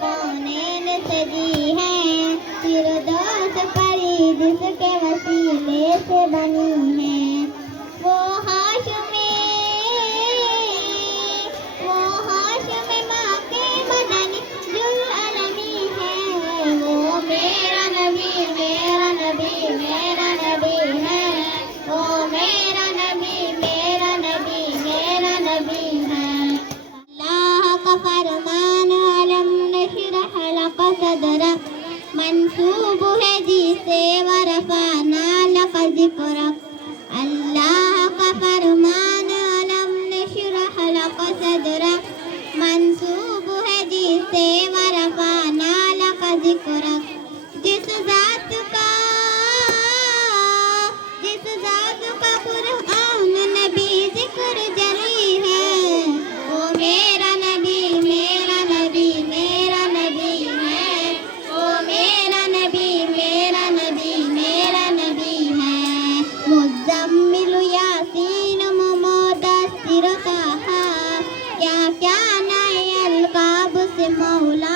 کونین سجی ہے، فردوس پری جس کے وسیلے سے بنی ہے، وہ ہاشم ماں کے مدنی ذوالعالمی ہے، وہ میرا نبی میرا نبی میرا نبی ہے، وہ میرا نبی میرا نبی میرا نبی ہے۔ اللہ کا فرمان علم نشرح لک صدرک منسوب ہے جسے ورفعنا لک ذکرک، اللہ کا فرمان علم نشرح لک صدرک منسوب ہے جسے ورفعنا لک ذکرک، جس ذات کا قرآن نبی ذکر جلی ہے، وہ میرا نبی میرا نبی میرا نبی ہے، وہ میرا نبی میرا نبی میرا نبی ہے۔ مزمل یاسین مدثر طٰہٰ، کیا کیا نئے القاب سے مولا